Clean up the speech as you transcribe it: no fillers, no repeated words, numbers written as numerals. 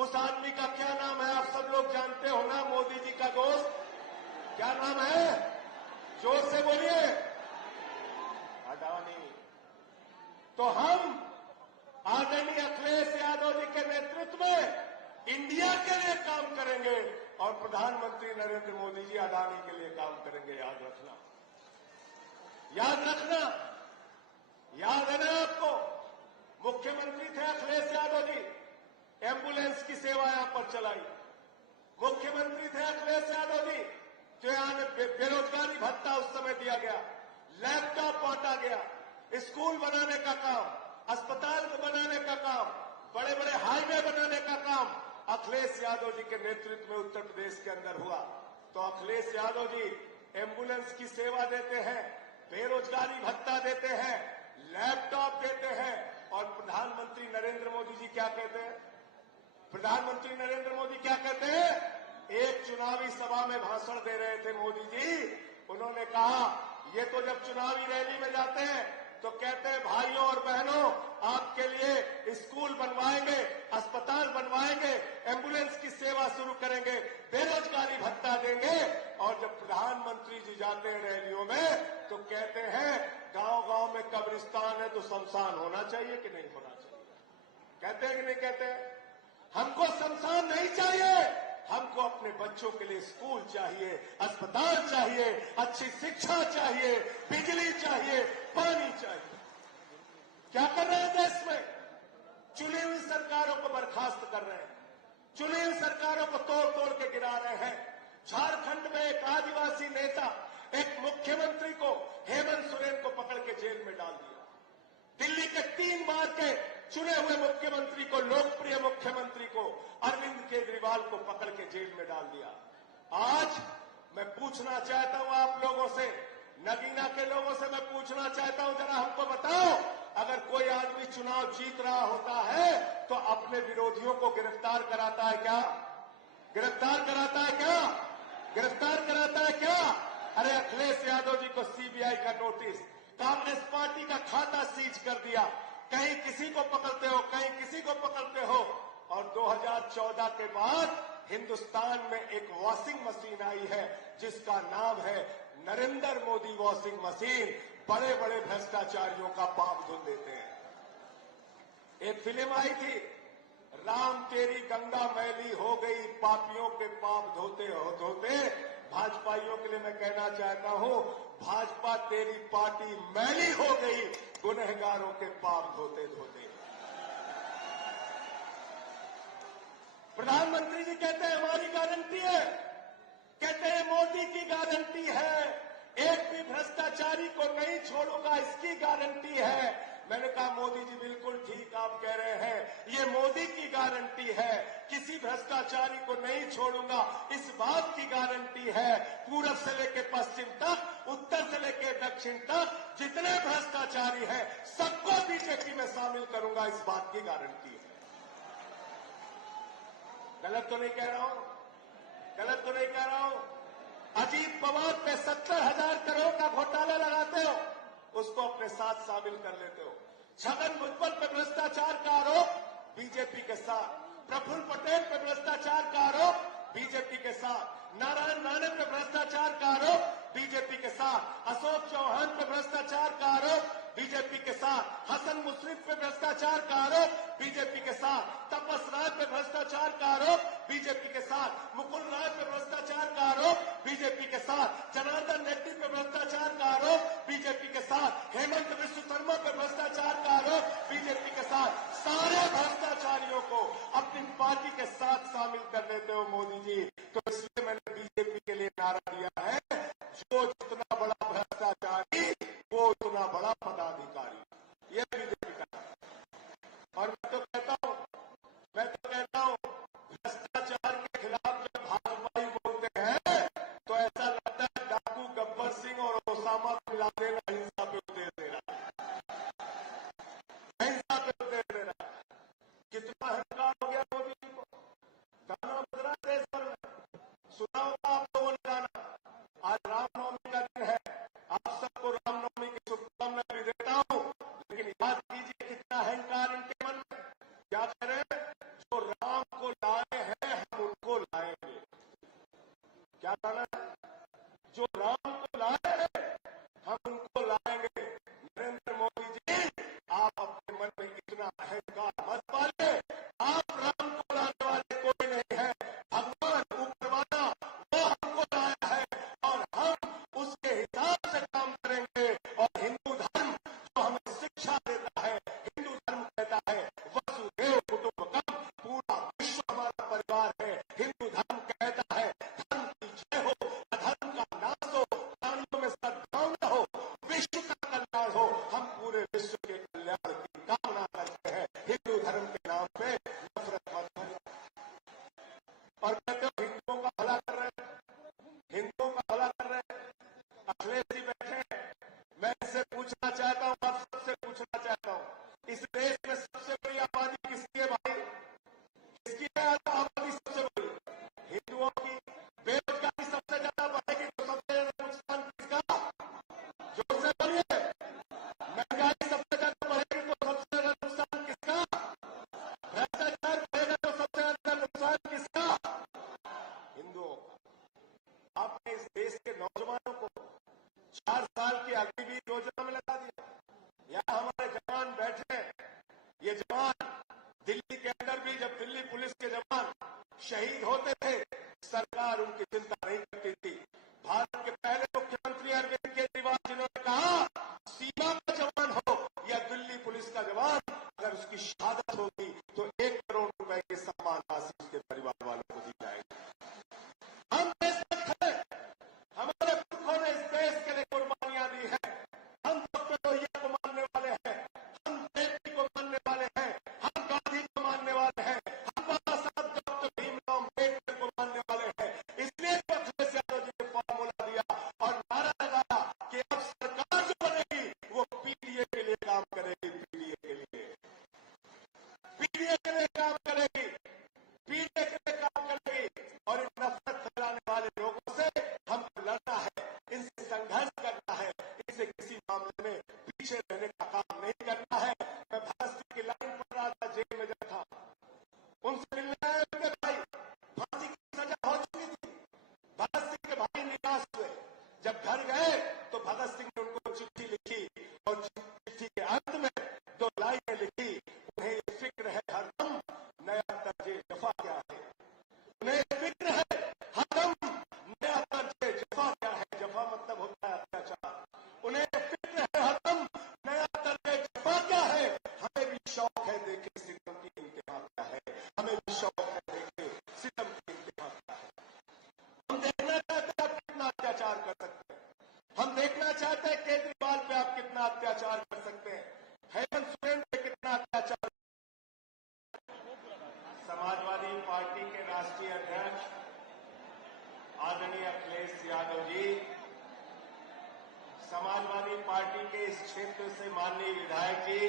उस आदमी का क्या नाम है? आप सब लोग जानते हो ना, मोदी जी का दोस्त। क्या नाम है? जोर से बोलिए। अडानी। तो हम आदरणीय अखिलेश यादव जी के नेतृत्व में इंडिया के लिए काम करेंगे और प्रधानमंत्री नरेंद्र मोदी जी अडानी के लिए काम करेंगे। याद रखना, याद रखना। याद है ना आपको, मुख्यमंत्री थे अखिलेश यादव जी, एम्बुलेंस की सेवा यहां पर चलाई। मुख्यमंत्री थे अखिलेश यादव जी, जो यहां बेरोजगारी भत्ता उस समय दिया गया, लैपटॉप बांटा गया, स्कूल बनाने का काम, अस्पताल बनाने का काम, बड़े बड़े हाईवे बनाने का काम अखिलेश यादव जी के नेतृत्व में उत्तर प्रदेश के अंदर हुआ। तो अखिलेश यादव जी एम्बुलेंस की सेवा देते हैं, बेरोजगारी भत्ता देते हैं, लैपटॉप देते हैं, और प्रधानमंत्री नरेंद्र मोदी जी क्या कहते हैं? प्रधानमंत्री नरेंद्र मोदी क्या कहते हैं? एक चुनावी सभा में भाषण दे रहे थे मोदी जी, उन्होंने कहा, ये तो जब चुनावी रैली में जाते हैं तो कहते हैं भाइयों और बहनों, आपके लिए स्कूल बनवाएंगे, अस्पताल बनवाएंगे, एम्बुलेंस की सेवा शुरू करेंगे, बेरोजगारी भत्ता देंगे। और जब प्रधानमंत्री जी जाते हैं रैलियों में तो कहते हैं गांव गांव में कब्रिस्तान है तो शमशान होना चाहिए कि नहीं होना चाहिए? कहते हैं कि नहीं कहते हैं? हमको शमशान नहीं चाहिए, हमको अपने बच्चों के लिए स्कूल चाहिए, अस्पताल चाहिए, अच्छी शिक्षा चाहिए, बिजली चाहिए, पानी चाहिए। क्या कर रहे हैं देश में? चुनी हुई सरकारों को बर्खास्त कर रहे हैं, चुनी हुई सरकारों को तोड़ तोड़ के गिरा रहे हैं। झारखंड में एक आदिवासी नेता, एक मुख्यमंत्री को, हेमंत सोरेन को पकड़ के जेल में डाल दिया। दिल्ली के 3 बार के चुने हुए मुख्यमंत्री को, लोकप्रिय मुख्यमंत्री को, अरविंद केजरीवाल को पकड़ के जेल में डाल दिया। आज मैं पूछना चाहता हूं आप लोगों से, नगीना के लोगों से मैं पूछना चाहता हूं, जरा हमको बताओ, अगर कोई आदमी चुनाव जीत रहा होता है तो अपने विरोधियों को गिरफ्तार कराता है क्या? गिरफ्तार कराता है क्या? गिरफ्तार कराता है क्या? अरे अखिलेश यादव जी को सीबीआई का नोटिस, कांग्रेस पार्टी का खाता सीज कर दिया, कहीं किसी को पकड़ते हो, कहीं किसी को पकड़ते हो। और 2014 के बाद हिंदुस्तान में एक वॉशिंग मशीन आई है जिसका नाम है नरेंद्र मोदी वॉशिंग मशीन। बड़े बड़े भ्रष्टाचारियों का पाप धुल देते हैं। एक फिल्म आई थी, राम तेरी गंगा मैली हो गई, पापियों के पाप धोते हो धोते। भाजपाइयों के लिए मैं कहना चाहता हूं, भाजपा तेरी पार्टी मैली हो गई, गुनहगारों के पाप धोते धोते। प्रधानमंत्री जी कहते हैं हमारी गारंटी है, कहते हैं मोदी की गारंटी है, एक भी भ्रष्टाचारी को नहीं छोड़ूंगा, इसकी गारंटी है। मैंने कहा मोदी जी बिल्कुल ठीक आप कह रहे हैं, ये मोदी की गारंटी है, किसी भ्रष्टाचारी को नहीं छोड़ूंगा, इस बात की गारंटी है। पूरब से लेकर पश्चिम तक, उत्तर से लेकर दक्षिण तक जितने भ्रष्टाचारी हैं सबको बीजेपी में शामिल करूंगा, इस बात की गारंटी है। गलत तो नहीं कह रहा हूं? गलत तो नहीं कह रहा हूं? अजीत पवार पे 70,000 करोड़ का घोटाला लगाते हो, उसको अपने साथ शामिल कर लेते हो। छगन भुजबल पे भ्रष्टाचार का आरोप, बीजेपी के साथ। प्रफुल्ल पटेल पे भ्रष्टाचार का आरोप, बीजेपी के साथ। नारायण राणे पे भ्रष्टाचार का आरोप, बीजेपी के साथ। अशोक चौहान पे भ्रष्टाचार का आरोप, बीजेपी के साथ। हसन मुश्रीफ पे भ्रष्टाचार का आरोप, बीजेपी के साथ। तपस राय पे भ्रष्टाचार का आरोप, बीजेपी के साथ। मुकुल राय पे भ्रष्टाचार का आरोप, बीजेपी के साथ। जनार्दन रेड्डी पे भ्रष्टाचार का आरोप, बीजेपी के साथ। हेमंत विश्व शर्मा पे भ्रष्टाचार का आरोप, बीजेपी के साथ। सारे भ्रष्टाचारियों को अपनी पार्टी के साथ शामिल कर लेते हो मोदी जी। तो इसलिए मैंने बीजेपी के लिए नारा दिया है, जो जितना बड़ा भ्रष्टाचारी वो उतना बड़ा पदाधिकारी। ये बीजेपी का नारा है। और मैं तो कहता हूं भ्रष्टाचार के खिलाफ जब भाजपाई बोलते हैं तो ऐसा लगता है डाकू गब्बर सिंह और ओसामा मिला देना, हिंसा पे दे देना, हिंसा पे दे देना। कितना अहंकार हो गया मोदी जी को। गाना बज रहा देश भर में, सुना होगा आप लोगों ने गाना, लाए हैं हम उनको लाएंगे। क्या लाना है? जो राम को लाए हैं हम उनको लाएंगे। नरेंद्र मोदी जी, आप अपने मन में इतना अहंकार मत पालिए। आप राम को लाने वाले कोई नहीं है, भगवान ऊपर वाला वो हमको लाया है और हम उसके हिसाब से काम करेंगे। और हिंदू धर्म जो हमें शिक्षा देता है, हिंदू धर्म कहता है वसुधैव कुटुंबकम, पूरा विश्व हमारा परिवार है। हिंदू धर्म कहता है धर्म की जय हो, अधर्म का नाश हो, प्राणियों में सद्भावना हो, विश्व का कल्याण हो। हम पूरे विश्व के कल्याण की कामना करते हैं। हिंदू धर्म के नाम पे नफरत मत करो। और कहते हो हिंदुओं का भला कर रहे हैं, हिंदुओं का भला कर रहे हैं। अखिलेश जी बैठे हैं, मैं इससे पूछना चाहता हूं, आप सबसे पूछना चाहता हूं, इस देश में सबसे बड़ी आबादी किसकी है भाई? किसकी है आबादी सबसे बड़ी? हिंदुओं की। बेरोजगारी सबसे ज्यादा बढ़ेगी तो सबसे ज्यादा नुकसान किसका? जोर से बोलिए। महंगाई सबसे ज्यादा बढ़ेगी तो सबसे ज्यादा नुकसान किसका? भ्रष्टाचार बढ़ेगा तो सबसे ज्यादा नुकसान किसका? हिंदुओं का। आपने इस देश के नौजवानों को 4 साल की अग्निवीर योजना में लगा दिया। यहाँ हमारे जवान बैठे हैं, ये जवान दिल्ली के अंदर भी जब दिल्ली पुलिस के जवान शहीद होते थे, सरकार उनकी चिंता नहीं करती थी। भारत के पहले मुख्यमंत्री अरविंद केजरीवाल जिन्होंने कहा सीमा का जवान हो या दिल्ली पुलिस का जवान, अगर उसकी शहादत होगी तो 1 करोड़ रुपए की सम्मान राशि उसके परिवार वालों को दी जाएगी। हम देशभक्त हैं, हमारे पुरखों ने इस देश के लिए कुर्बानियां दी है। हम डॉक्टर लोहिया को मानने वाले हैं, हम जेपी को मानने वाले हैं, हम गांधी को मानने वाले हैं, हम बाबा साहब डॉक्टर भीमराव अम्बेडकर को मानने वाले हैं। इसलिए तो अखिलेश यादव जी ने फॉर्मूला दिया और नारा लगाया कि अब सरकार जो बनेगी वो पीडीए के लिए काम करेगी, पीडीए के लिए, पीडीए के लिए काम करेगी, पीडीए के लिए काम करेगी। और इन नफरत फैलाने वाले लोगों से हमको लड़ना है, इनसे संघर्ष करना है, इनसे किसी मामले में पीछे रहने का काम नहीं करना है। मैं भगत सिंह की लाइन पढ़ रहा था, जेल में जब था, उनसे मिलने आए उनके भाई, फांसी की सजा हो चुकी थी। भगत सिंह के भाई निराश हुए, जब घर गए तो भगत सिंह ने उनको चिट्ठी लिखी और चिट्ठी के अंत में 2 लाइनें लिखी। उन्हें ये फिक्र है हरदम नया दर्जे जफा क्या है, उन्हें फिक्र है हरदम नया दर्जे जफा क्या है। जफा मतलब होता है अत्याचार। उन्हें फिक्र है हरदम नया दर्जे जफा क्या है। हमें भी शौक है देखे सितम की इंतहा क्या है, हमें भी शौक है देखे सितम की इंतहा क्या है। हम देखना चाहते हैं आप कितना अत्याचार कर सकते हैं, हम देखना चाहते हैं केजरीवाल पे आप कितना अत्याचार कर सकते हैं, हेमंत सोरेन पे कितना अत्याचार। समाजवादी पार्टी के राष्ट्रीय अध्यक्ष आदरणीय अखिलेश यादव जी, समाजवादी पार्टी के इस क्षेत्र से माननीय विधायक जी,